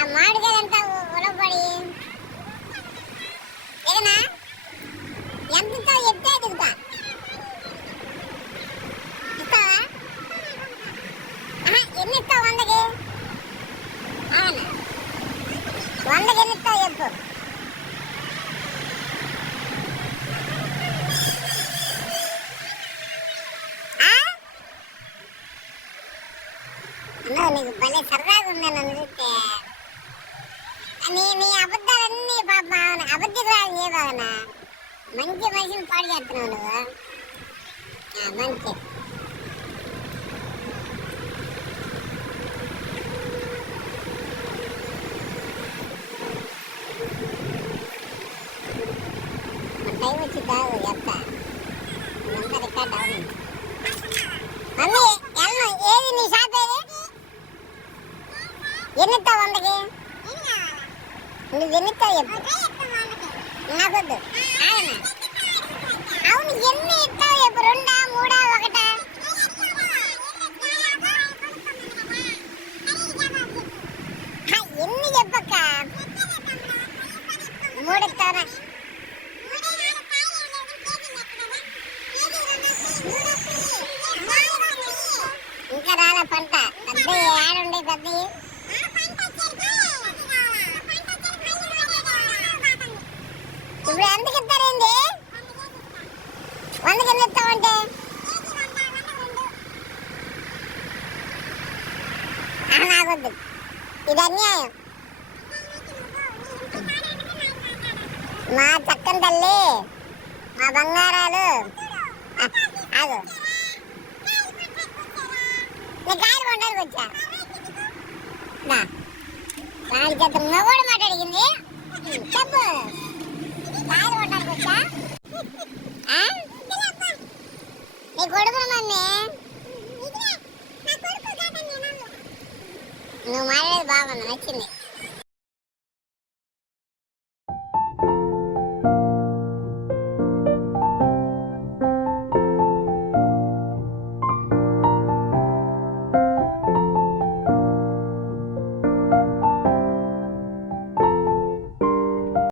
ಆ ಮಾಡಿದಂತ ಒಳಬಡಿ ಏನ ಎಂತ ಎದ್ದೆ ಇದ್ದ ಇತ್ತಾವ ಆಹಾ ಎನ್ನಿತ್ತಾವ ಒಂದಗೆ ಅವನ ಒಂದಗೆ ಎನ್ನಿತ್ತಾವ ಎದ್ದು இன்னும் எனக்கு பல சரதாக உண்டு நினைச்சேன் நீ நீ அபத்தாலன்னு நீ பாப்பான் அபத்திக்கிறாரு நீ பாக்கணா మంచి మనిషిని పాడు చేస్తున్నావు నువ్వు మంచి టైం వచ్చి కాదు ఎంత అంతా రికార్డ్ అవును మమ్మీ వెళ్ళను ఏది నీ షాప్ ఏది ఎన్నిస్తావు వందకి నువ్వెన్నితో చెప్పు నాకొద్దు అవును ఎన్ని ఇస్తావు చెప్పు రెండా మూడా ఒకటా ఎన్ని చెప్పక్క మూడు ఇస్తావా తాగొద్దు ఇది అన్యాయం మా చక్కని తల్లి మా బంగారాలు ఆగు నేను కాయలు కొండలకు వచ్చా దాని చేత మొగోడు మాట అడిగింది చెప్పు కాయలు కొండలకు వచ్చా నీ కొడుకును మమ్మీ నువ్వు మాట్లాడేది బాగుంది నచ్చింది